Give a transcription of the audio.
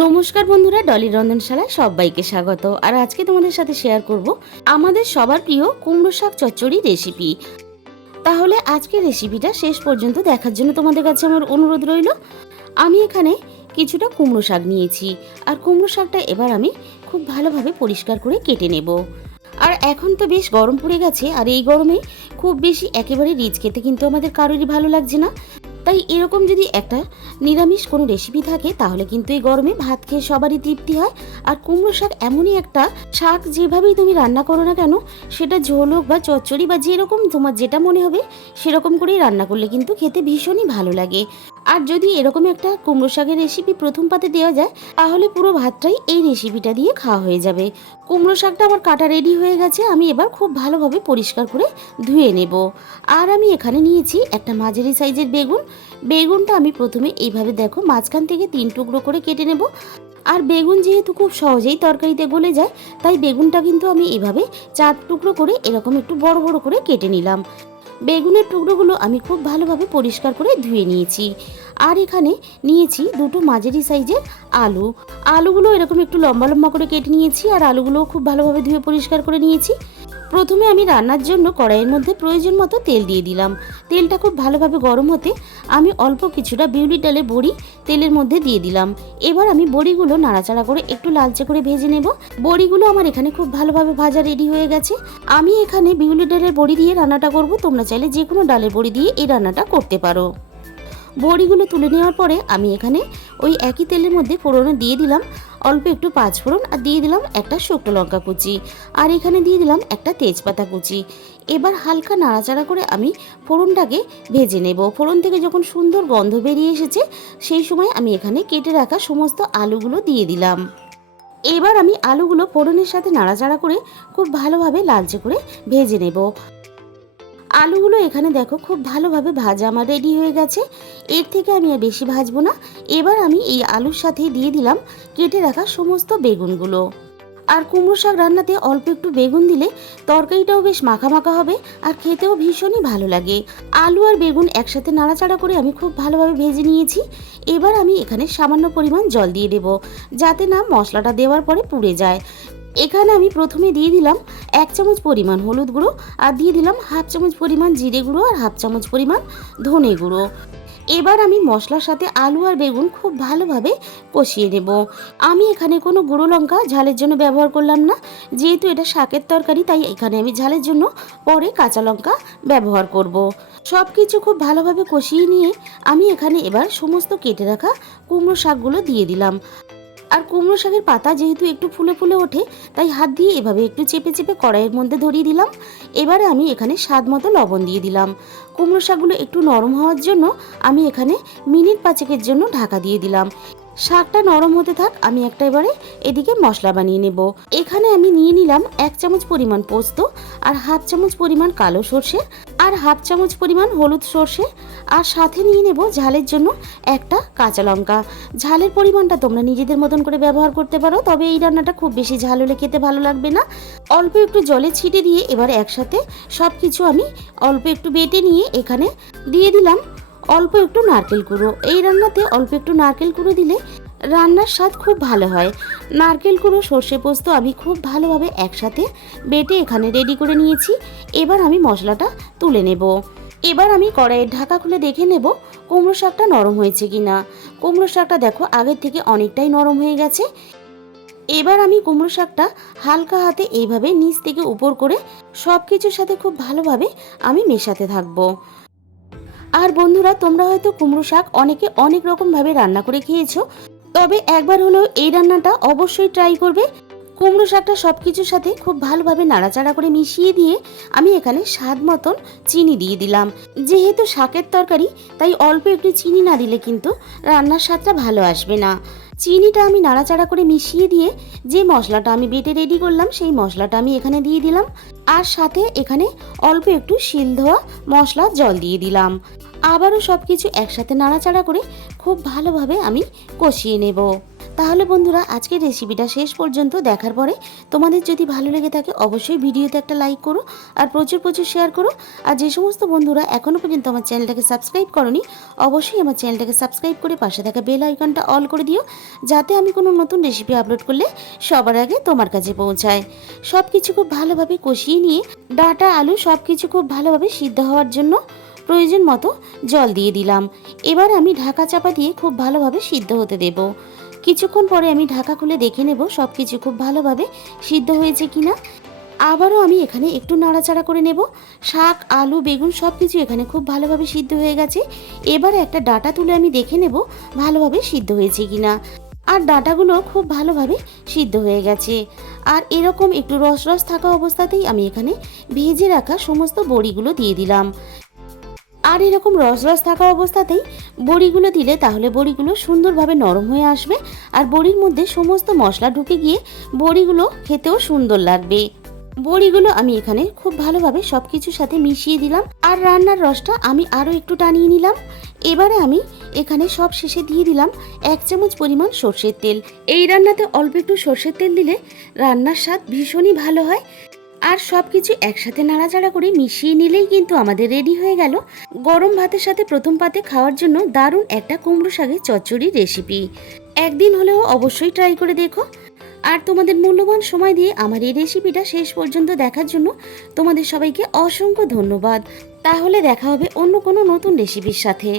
নমস্কার বন্ধুরা, ডলির রন্ধনশালায় সবাইকে স্বাগত। আর আজকে তোমাদের সাথে শেয়ার করব আমাদের সবার প্রিয় কুমড়ো শাক চচ্চড়ি রেসিপি। তাহলে আজকের রেসিপিটা শেষ পর্যন্ত দেখার জন্য তোমাদের কাছে আমার অনুরোধ রইল। আমি এখানে কিছুটা কুমড়ো শাক নিয়েছি, আর কুমড়ো শাকটা এবার আমি খুব ভালোভাবে পরিষ্কার করে কেটে নেব। আর এখন তো বেশ গরম পড়ে গেছে, আর এই গরমে খুব বেশি একেবারে রিচ খেতে কিন্তু আমাদের কারোরই ভালো লাগছে না। তাই এরকম যদি একটা নিরামিষ কোনো রেসিপি থাকে তাহলে কিন্তু এই গরমে ভাত খেয়ে সবারই তৃপ্তি হয়। আর কুমড়ো শাক এমনই একটা শাক, যেভাবেই তুমি রান্না করো না কেন, সেটা ঝোল হোক বা চচ্চড়ি বা যেরকম তোমার যেটা মনে হবে সেরকম করেই রান্না করলে কিন্তু খেতে ভীষণই ভালো লাগে। আর যদি এরকম একটা কুমড়ো শাকের রেসিপি প্রথম পাতে দেওয়া যায় তাহলে পুরো ভাতটাই এই রেসিপিটা দিয়ে খাওয়া হয়ে যাবে। কুমড়ো শাকটা আমার কাটা রেডি হয়ে গেছে, আমি এবার খুব ভালোভাবে পরিষ্কার করে ধুয়ে নেব। আর আমি এখানে নিয়েছি একটা মাঝারি সাইজের বেগুনটা আমি প্রথমে এইভাবে দেখো মাঝখান থেকে 3 টুকরো করে কেটে নেব। আর বেগুন যেহেতু খুব সহজেই তরকারিতে গলে যায়, তাই বেগুনটা কিন্তু আমি এইভাবে 4 টুকরো করে এরকম একটু বড় বড় করে কেটে নিলাম। বেগুনের টুকরোগুলো আমি খুব ভালোভাবে পরিষ্কার করে ধুয়ে নিয়েছি। আর এখানে নিয়েছি দুটো মাঝারি সাইজের আলুগুলো এরকম একটু লম্বা লম্বা করে কেটে নিয়েছি, আর আলুগুলোও খুব ভালোভাবে ধুয়ে পরিষ্কার করে নিয়েছি। প্রথমে আমি রান্নার জন্য কড়াইয়ের মধ্যে প্রয়োজন মতো তেল দিয়ে দিলাম। তেলটা খুব ভালোভাবে গরম হতে আমি অল্প কিছুটা বিউলির ডালের বড়ি তেলের মধ্যে দিয়ে দিলাম। এবার আমি বড়িগুলো নাড়াচাড়া করে একটু লালচে করে ভেজে নেব। বড়িগুলো আমার এখানে খুব ভালোভাবে ভাজা রেডি হয়ে গেছে। আমি এখানে বিউলির ডালের বড়ি দিয়ে রান্নাটা করব, তোমরা চাইলে যে কোনো ডালের বড়ি দিয়ে এই রান্নাটা করতে পারো। বড়িগুলো তুলে নেওয়ার পরে আমি এখানে ওই একই তেলের মধ্যে ফোড়নে দিয়ে দিলাম অল্প একটু 5 ফোড়ন, আর দিয়ে দিলাম একটা শুকনো লঙ্কা কুচি, আর এখানে দিয়ে দিলাম একটা তেজপাতা কুচি। এবার হালকা নাড়াচাড়া করে আমি ফোড়নটাকে ভেজে নেব। ফোড়ন থেকে যখন সুন্দর গন্ধ বেরিয়ে এসেছে সেই সময় আমি এখানে কেটে রাখা সমস্ত আলুগুলো দিয়ে দিলাম। এবার আমি আলুগুলো ফোড়নের সাথে নাড়াচাড়া করে খুব ভালোভাবে লালচে করে ভেজে নেব। আলুগুলো এখানে দেখো খুব ভালোভাবে ভাজা আমার রেডি হয়ে গেছে। এর থেকে আমি আর বেশি ভাজবো না। এবার আমি এই আলুর সাথে দিয়ে দিলাম কেটে রাখা সমস্ত বেগুনগুলো। আর কুমড়ো শাক রান্নাতে অল্প একটু বেগুন দিলে তরকারিটাও বেশ মাখা মাখা হবে, আর খেতেও ভীষণই ভালো লাগে। আলু আর বেগুন একসাথে নাড়াচাড়া করে আমি খুব ভালোভাবে ভেজে নিয়েছি। এবার আমি এখানে সামান্য পরিমাণ জল দিয়ে দেব, যাতে না মশলাটা দেওয়ার পরে পুড়ে যায়। এখানে আমি প্রথমে দিয়ে দিলাম 1 চামচ পরিমাণ হলুদ গুঁড়ো, আর দিয়ে দিলাম 1/2 চামচ পরিমাণ জিরে গুঁড়ো, আর 1/2 চামচ পরিমাণ ধনে গুঁড়ো। এবার আমি মশলার সাথে আলু আর বেগুন খুব ভালোভাবে কষিয়ে নেব। আমি এখানে কোনো গুঁড়ো লঙ্কা ঝালের জন্য ব্যবহার করলাম না, যেহেতু এটা শাকের তরকারি, তাই এখানে আমি ঝালের জন্য পরে কাঁচা লঙ্কা ব্যবহার করব। সব কিছু খুব ভালোভাবে কষিয়ে নিয়ে আমি এখানে এবার সমস্ত কেটে রাখা কুমড়ো শাকগুলো দিয়ে দিলাম। আর কুমড়ো শাকের পাতা যেহেতু একটু ফুলে ফুলে ওঠে, তাই হাত দিয়ে এভাবে একটু চেপে চেপে কড়াইয়ের মধ্যে ধরিয়ে দিলাম। এবারে আমি এখানে স্বাদ মতো লবণ দিয়ে দিলাম। কুমড়ো শাকগুলো একটু নরম হওয়ার জন্য আমি এখানে মিনিট 5 জন্য ঢাকা দিয়ে দিলাম। শাকটা নরম হতে থাক, আমি একটা এবারে এদিকে মশলা বানিয়ে নেব। এখানে আমি নিয়ে নিলাম 1 চামচ পরিমাণ পোস্ত, আর 1/2 চামচ পরিমাণ কালো সর্ষে, আর 1/2 চামচ পরিমাণ হলুদ সর্ষে, আর সাথে নিয়ে নেব ঝালের জন্য একটা কাঁচা লঙ্কা। ঝালের পরিমাণটা তোমরা নিজেদের মতন করে ব্যবহার করতে পারো, তবে এই রান্নাটা খুব বেশি ঝাল হলে খেতে ভালো লাগবে না। অল্প একটু জলে ছিটে দিয়ে এবার একসাথে সব কিছু আমি অল্প একটু বেটে নিয়ে এখানে দিয়ে দিলাম অল্প একটু নারকেল কুড়ো। এই রান্নাতে অল্প একটু নারকেল কুড়ো দিলে রান্নার স্বাদ খুব ভালো হয়। নারকেল কুড়ো, সর্ষে পোস্ত আমি খুব ভালোভাবে একসাথে বেটে এখানে রেডি করে নিয়েছি। এবার আমি মশলাটা তুলে নেব। এবার আমি কড়াইয়ের ঢাকা খুলে দেখে নেব কুমড়ো শাকটা নরম হয়েছে কিনা। কুমড়ো শাকটা দেখো আগের থেকে অনেকটাই নরম হয়ে গেছে। এবার আমি কুমড়ো শাকটা হালকা হাতে এইভাবে নিচ থেকে উপর করে সব কিছুর সাথে খুব ভালোভাবে আমি মেশাতে থাকবো। আর বন্ধুরা, তোমরা হয়তো কুমড়ো শাক অনেকে অনেক রকমভাবে রান্না করে খেয়েছো, তবে একবার হলেও এই রান্নাটা অবশ্যই ট্রাই করবে। কুমড়ো শাকটা সব কিছুর সাথে খুব ভালোভাবে নাড়াচাড়া করে মিশিয়ে দিয়ে আমি এখানে স্বাদ মতন চিনি দিয়ে দিলাম। যেহেতু শাকের তরকারি, তাই অল্প একটু চিনি না দিলে কিন্তু রান্নার স্বাদটা ভালো আসবে না। চিনিটা আমি নাড়াচাড়া করে মিশিয়ে দিয়ে যে মশলাটা আমি বেটে রেডি করলাম সেই মশলাটা আমি এখানে দিয়ে দিলাম, আর সাথে এখানে অল্প একটু শিল ধোয়া মশলা জল দিয়ে দিলাম। আবারও সব কিছু একসাথে নাড়াচাড়া করে খুব ভালোভাবে আমি কষিয়ে নেব। তাহলে বন্ধুরা, আজকের রেসিপিটা শেষ পর্যন্ত দেখার পরে তোমাদের যদি ভালো লেগে থাকে অবশ্যই ভিডিওতে একটা লাইক করো আর প্রচুর প্রচুর শেয়ার করো। আর যে সমস্ত বন্ধুরা এখনও পর্যন্ত আমার চ্যানেলটাকে সাবস্ক্রাইব করনি, অবশ্যই আমার চ্যানেলটাকে সাবস্ক্রাইব করে পাশে থাকা বেল আইকনটা অল করে দিও, যাতে আমি কোনো নতুন রেসিপি আপলোড করলে সবার আগে তোমার কাছে পৌঁছায়। সব কিছু খুব ভালোভাবে কষিয়ে নিয়ে ডাঁটা আলু সব কিছু খুব ভালোভাবে সিদ্ধ হওয়ার জন্য প্রয়োজন মতো জল দিয়ে দিলাম। এবার আমি ঢাকা চাপা দিয়ে খুব ভালোভাবে সিদ্ধ হতে দেব। কিছুক্ষণ পরে আমি ঢাকা খুলে দেখে নেব সব কিছু খুব ভালোভাবে সিদ্ধ হয়েছে কিনা। আবারও আমি এখানে একটু নাড়াচাড়া করে নেব। শাক, আলু, বেগুন সব কিছু এখানে খুব ভালোভাবে সিদ্ধ হয়ে গেছে। এবারে একটা ডাঁটা তুলে আমি দেখে নেব ভালোভাবে সিদ্ধ হয়েছে কিনা। আর ডাঁটাগুলো খুব ভালোভাবে সিদ্ধ হয়ে গেছে। আর এরকম একটু রস রস থাকা অবস্থাতেই আমি এখানে ভেজে রাখা সমস্ত বড়িগুলো দিয়ে দিলাম। আর এরকম রস রস থাকা অবস্থাতেই বড়িগুলো দিলে তাহলে বড়িগুলো সুন্দরভাবে নরম হয়ে আসবে আর বড়ির মধ্যে সমস্ত মশলা ঢুকে গিয়ে বড়িগুলো খেতেও সুন্দর লাগবে। বড়িগুলো আমি এখানে খুব ভালোভাবে সব কিছুর সাথে মিশিয়ে দিলাম আর রান্নার রসটা আমি আরও একটু টানিয়ে নিলাম। এবারে আমি এখানে সব শেষে দিয়ে দিলাম 1 চামচ পরিমাণ সর্ষের তেল। এই রান্নাতে অল্প একটু সর্ষের তেল দিলে রান্নার স্বাদ ভীষণই ভালো হয়। আর সব কিছু একসাথে নাড়াচাড়া করে মিশিয়ে নিলেই কিন্তু আমাদের রেডি হয়ে গেল গরম ভাতের সাথে প্রথম পাতে খাওয়ার জন্য দারুণ একটা কুমড়ো শাকের চচ্চড়ির রেসিপি। একদিন হলেও অবশ্যই ট্রাই করে দেখো। আর তোমাদের মূল্যবান সময় দিয়ে আমার এই রেসিপিটা শেষ পর্যন্ত দেখার জন্য তোমাদের সবাইকে অসংখ্য ধন্যবাদ। তাহলে দেখা হবে অন্য কোনো নতুন রেসিপির সাথে।